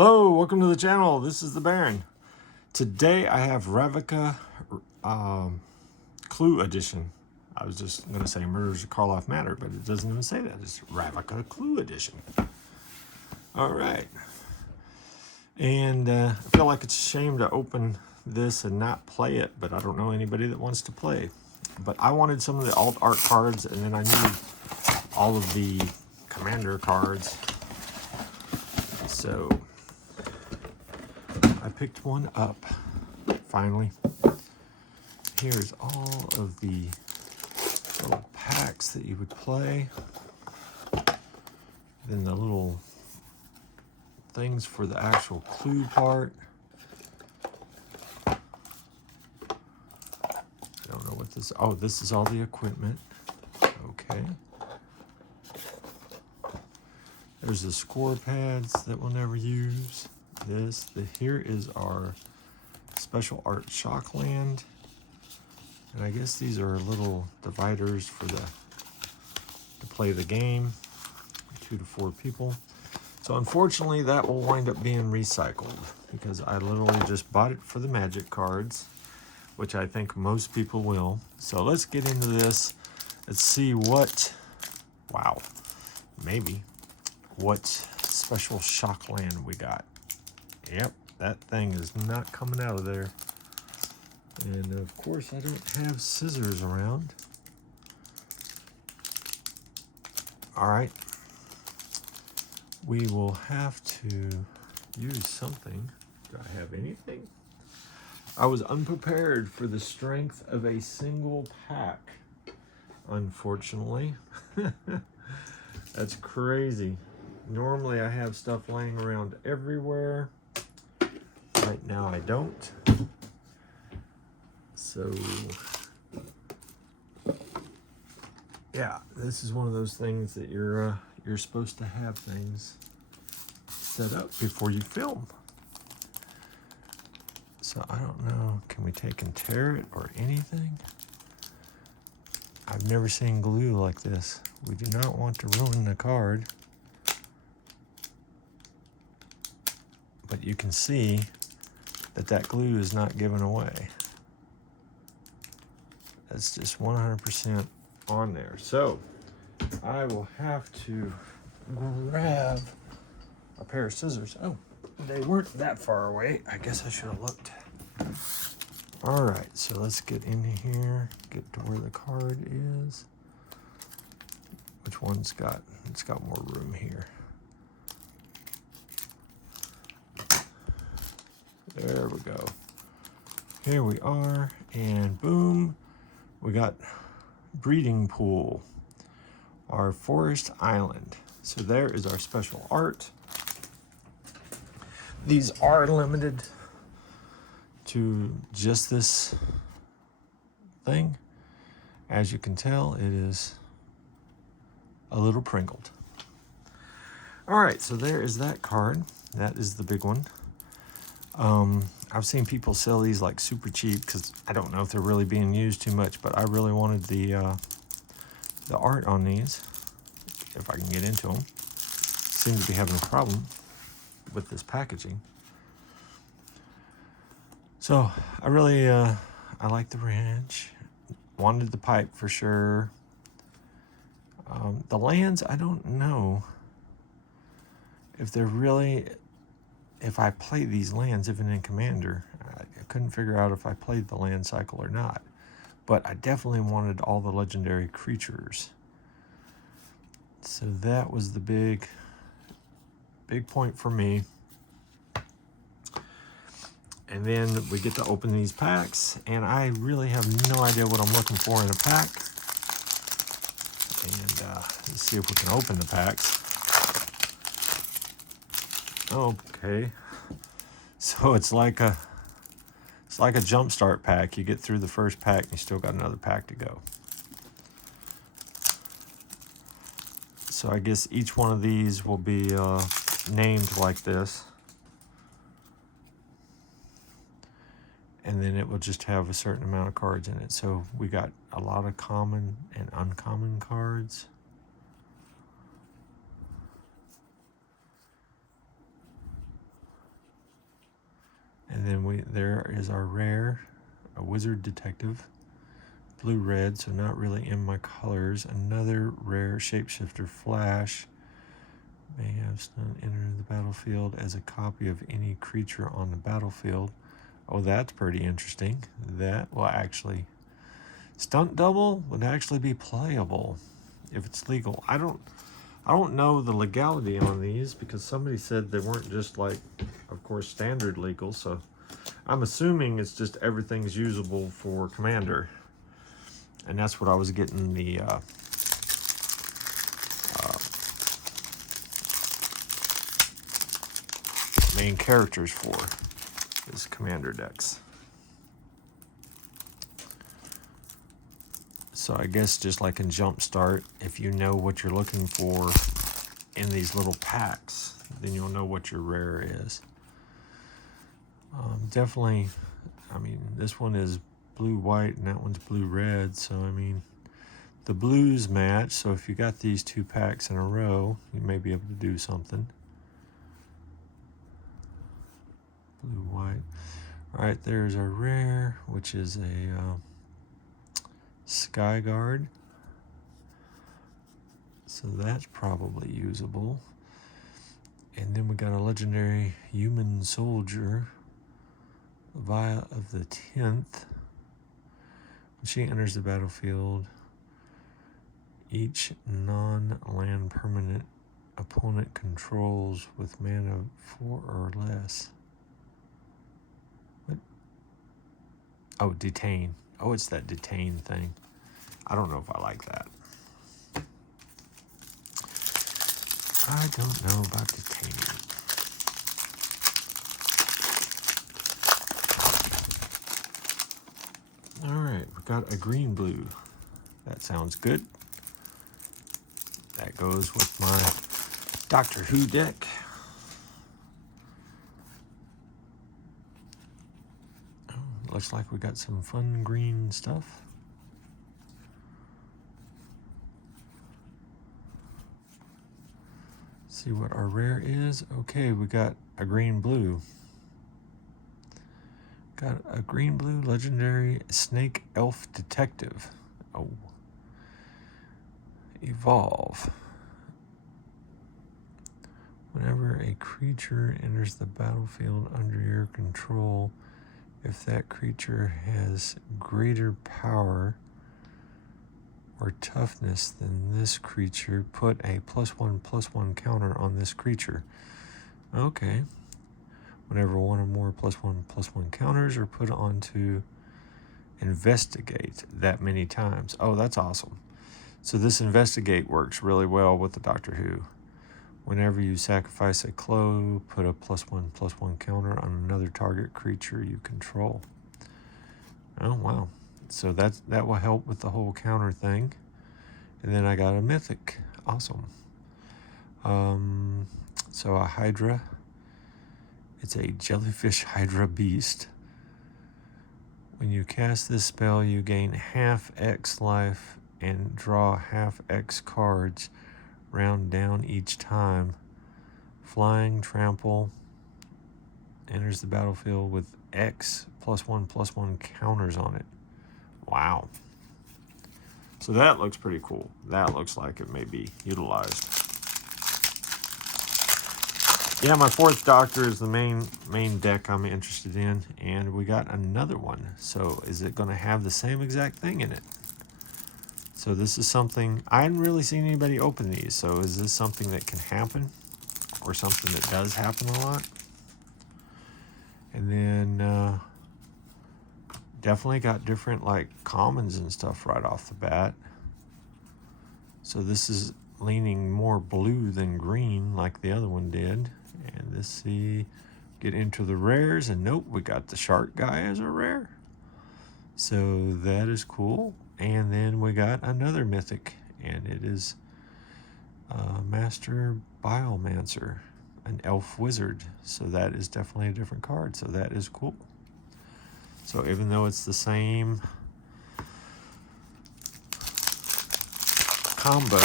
Hello, welcome to the channel. This is the Baron. Today I have Ravnica Clue Edition. I was just going to say Murders of Karloff Manor, but it doesn't even say that. It's Ravnica Clue Edition. All right. And I feel like it's a shame to open this and not play it, but I don't know anybody that wants to play. But I wanted some of the alt art cards, and then I need all of the commander cards. So I picked one up, finally. Here's all of the little packs that you would play. Then the little things for the actual clue part. I don't know what this, oh, this is all the equipment. Okay. There's the score pads that we'll never use. Here is our special art Shockland. And I guess these are little dividers for to play the game, 2 to 4 people. So unfortunately that will wind up being recycled because I literally just bought it for the magic cards, which I think most people will. So let's get into this. Let's see what, wow, maybe, what special Shockland we got. Yep, that thing is not coming out of there. And of course I don't have scissors around. All right. We will have to use something. Do I have anything? I was unprepared for the strength of a single pack, unfortunately. That's crazy. Normally I have stuff laying around everywhere. Right now I don't. So, yeah, this is one of those things that you're supposed to have things set up before you film. So I don't know, can we take and tear it or anything? I've never seen glue like this. We do not want to ruin the card. But you can see that glue is not given away. That's just 100% on there. So I will have to grab a pair of scissors. Oh, they weren't that far away. I guess I should have looked. All right, so let's get in here, get to where the card is. Which one's got, it's got more room here. There we go. Here we are, and boom, we got Breeding Pool, our Forest Island. So there is our special art. These are limited to just this thing. As you can tell, it is a little prinkled. All right, so there is that card. That is the big one. I've seen people sell these like super cheap because I don't know if they're really being used too much, but I really wanted the art on these, if I can get into them. Seem to be having a problem with this packaging. So I really, I like the ranch. Wanted the pipe for sure. The lands, I don't know if they're really, if I play these lands, even in Commander. I couldn't figure out if I played the land cycle or not. But I definitely wanted all the legendary creatures. So that was the big point for me. And then we get to open these packs, and I really have no idea what I'm looking for in a pack. And let's see if we can open the packs. Okay, so it's like a jumpstart pack. You get through the first pack, and you still got another pack to go. So I guess each one of these will be named like this. And then it will just have a certain amount of cards in it. So we got a lot of common and uncommon cards. then there is our rare, a wizard detective, blue-red, so not really in my colors. Another rare shapeshifter flash. May have stun enter the battlefield as a copy of any creature on the battlefield. Oh, that's pretty interesting. That will actually, stunt double would actually be playable if it's legal. I don't know the legality on these because somebody said they weren't just like, of course, standard legal. So I'm assuming it's just everything's usable for Commander. And that's what I was getting the main characters for, is Commander decks. So I guess just like in Jumpstart, if you know what you're looking for in these little packs, then you'll know what your rare is. Definitely, I mean, this one is blue-white and that one's blue-red, so I mean, the blues match, so if you got these two packs in a row, you may be able to do something. Blue-white. All right, there's our rare, which is a Sky Guard. So that's probably usable. And then we got a legendary human soldier, Via of the 10th. When she enters the battlefield, each non-land permanent opponent controls with mana 4 or less. What? Oh, detain. Oh, it's that detain thing. I don't know if I like that. I don't know about detaining. All right, we got a green blue. That sounds good. That goes with my Doctor Who deck. Oh, looks like we got some fun green stuff. See what our rare is. Okay, we got a green blue. Got a green blue legendary snake elf detective. Oh. Evolve. Whenever a creature enters the battlefield under your control, if that creature has greater power or toughness than this creature, put a +1/+1 counter on this creature. Okay. Whenever one or more +1/+1 counters are put onto investigate that many times. Oh, that's awesome. So this investigate works really well with the Doctor Who. Whenever you sacrifice a Clo, put a +1/+1 counter on another target creature you control. Oh, wow. So that will help with the whole counter thing. And then I got a mythic. Awesome. So a Hydra. It's a jellyfish Hydra beast. When you cast this spell, you gain half X life and draw half X cards, round down each time. Flying, trample, enters the battlefield with X +1/+1 counters on it. Wow. So that looks pretty cool. That looks like it may be utilized. Yeah, my fourth Doctor is the main deck I'm interested in, and we got another one. So is it going to have the same exact thing in it? So this is something, I hadn't really seen anybody open these, so is this something that can happen? Or something that does happen a lot? And then definitely got different like commons and stuff right off the bat. So this is leaning more blue than green like the other one did. And let's see, get into the rares, and nope, we got the shark guy as a rare. So that is cool. And then we got another mythic, and it is Master Biomancer, an elf wizard. So that is definitely a different card. So that is cool. So even though it's the same combo,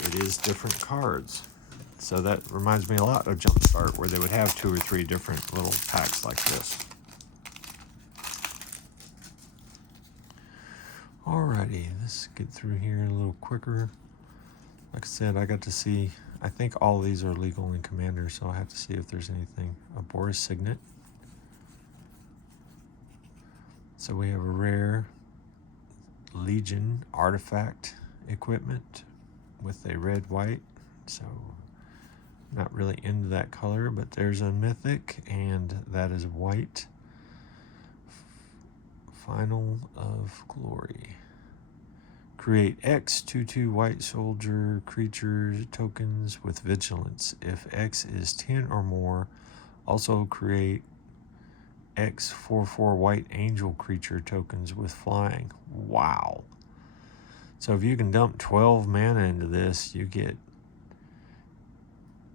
it is different cards. So that reminds me a lot of Jumpstart, where they would have 2 or 3 different little packs like this. Alrighty, let's get through here a little quicker. Like I said, I got to see, I think all of these are legal in Commander, so I have to see if there's anything. A Boris Signet. So we have a rare Legion artifact equipment with a red white. So not really into that color, but there's a mythic, and that is white. Final of Glory. Create X 2/2 white soldier creature tokens with vigilance. If X is 10 or more, also create X 4/4 white angel creature tokens with flying. Wow. So if you can dump 12 mana into this, you get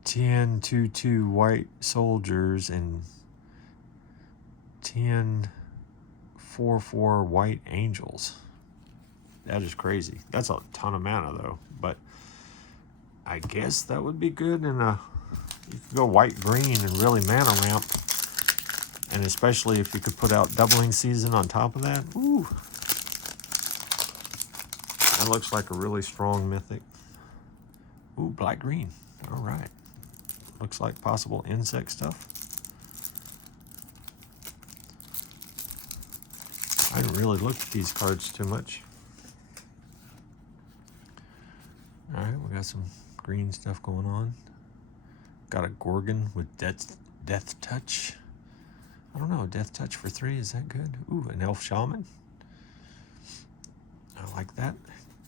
10 2/2 white soldiers and 10 4/4 white angels. That is crazy. That's a ton of mana though, but I guess that would be good in a, you could go white green and really mana ramp. And especially if you could put out Doubling Season on top of that. Ooh. That looks like a really strong mythic. Ooh, black green. All right. Looks like possible insect stuff. I didn't really look at these cards too much. All right, we got some green stuff going on. Got a Gorgon with Death Touch. I don't know, Death Touch for 3, is that good? Ooh, an Elf Shaman. I like that.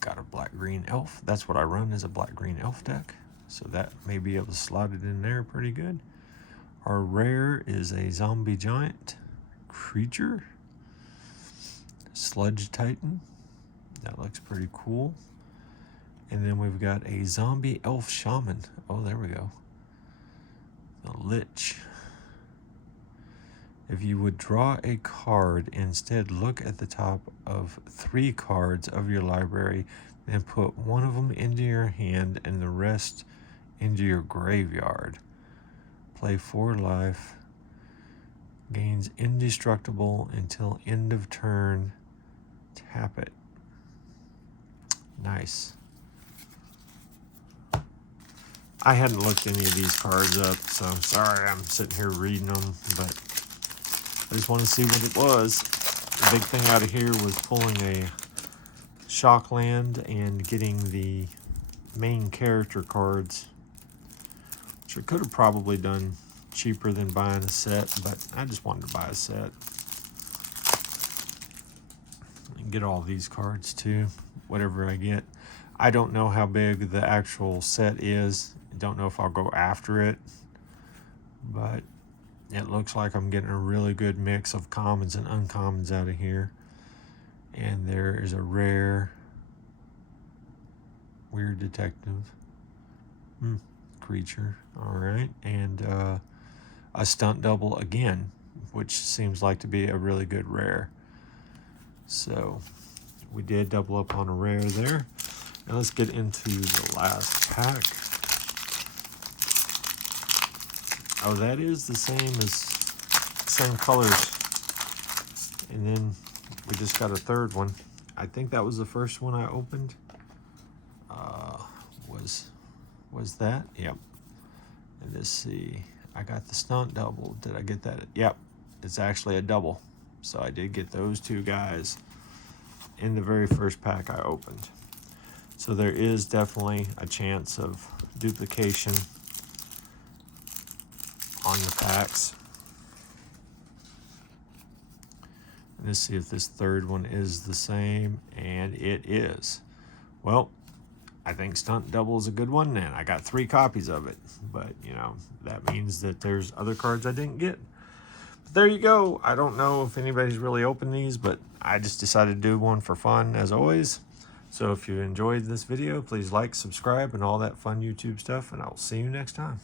Got a black-green elf. That's what I run, is a black-green elf deck. So that may be able to slot it in there pretty good. Our rare is a Zombie Giant creature. Sludge Titan. That looks pretty cool. And then we've got a Zombie Elf Shaman. Oh, there we go. The Lich. If you would draw a card, instead look at the top of 3 cards of your library, then put one of them into your hand and the rest into your graveyard. Play 4 life. Gains indestructible until end of turn. Tap it. Nice. I hadn't looked any of these cards up, so sorry I'm sitting here reading them, but I just want to see what it was. The big thing out of here was pulling a shock land and getting the main character cards, which I could have probably done cheaper than buying a set, but I just wanted to buy a set. And get all these cards too, whatever I get. I don't know how big the actual set is. I don't know if I'll go after it, but it looks like I'm getting a really good mix of commons and uncommons out of here. And there is a rare Weird Detective creature. All right. And a stunt double again, which seems like to be a really good rare. So we did double up on a rare there. And let's get into the last pack. Oh, that is the same colors. And then we just got a third one. I think that was the first one I opened. Was that? Yep. And let's see. I got the stunt double. Did I get that? Yep. It's actually a double. So I did get those 2 guys in the very first pack I opened. So there is definitely a chance of duplication on the packs. Let's see if this third one is the same, and it is. Well, I think stunt double is a good one, and I got 3 copies of it. But, you know, that means that there's other cards I didn't get. But there you go. I don't know if anybody's really opened these, but I just decided to do one for fun, as always. So if you enjoyed this video, please like, subscribe, and all that fun YouTube stuff, and I'll see you next time.